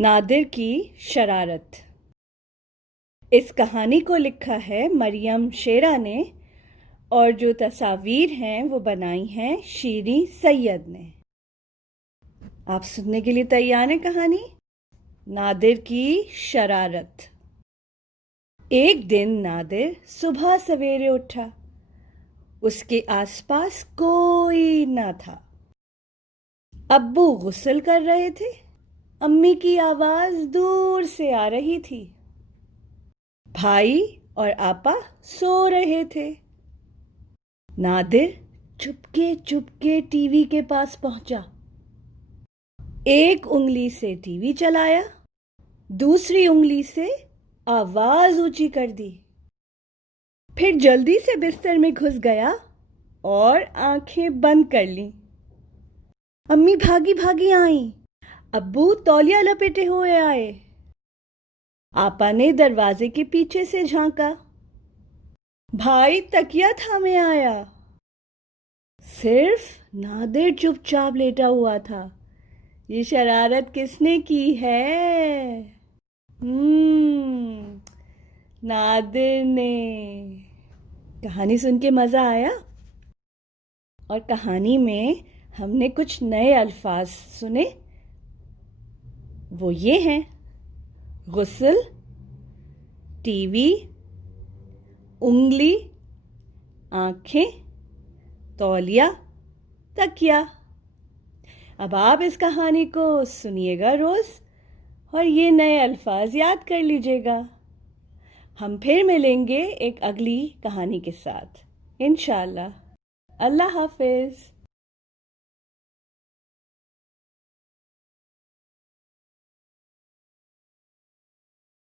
نادر کی شرارت۔ اس کہانی کو لکھا ہے مریم شیرہ نے اور جو تصاویر ہیں وہ بنائی ہیں شیریں سید نے۔ آپ سننے کے لیے تیار ہیں کہانی؟ نادر کی شرارت۔ ایک دن نادر صبح سویرے اٹھا۔ اس کے آس پاس کوئی نہ تھا۔ ابو غسل کر رہے تھے۔ امی کی آواز دور سے آ رہی تھی۔ بھائی اور آپا سو رہے تھے۔ نادر چپکے ٹی وی کے پاس پہنچا۔ ایک انگلی سے ٹی وی چلایا، دوسری انگلی سے آواز اونچی کر دی، پھر جلدی سے بستر میں گھس گیا اور آنکھیں بند کر لیں۔ امی بھاگی بھاگی آئیں۔ ابو تولیہ لپیٹے ہوئے آئے۔ آپا نے دروازے کے پیچھے سے جھانکا۔ بھائی تکیہ تھامے آیا۔ صرف نادر چپ چاپ لیٹا ہوا تھا۔ یہ شرارت کس نے کی ہے؟ نادر نے۔ کہانی سن کے مزہ آیا؟ اور کہانی میں ہم نے کچھ نئے الفاظ سنے، وہ یہ ہیں: غسل، ٹی وی، انگلی، آنکھیں، تولیہ، تکیہ۔ اب آپ اس کہانی کو سنیے گا روز اور یہ نئے الفاظ یاد کر لیجیے گا۔ ہم پھر ملیں گے ایک اگلی کہانی کے ساتھ انشاءاللہ۔ اللہ حافظ۔